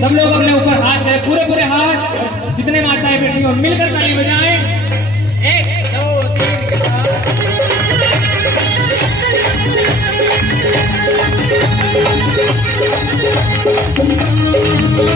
सब लोग अपने ऊपर हाथ रखें, पूरे पूरे हाथ, जितने माताएं बैठी हो मिलकर ताली बजाएं। 1 2 3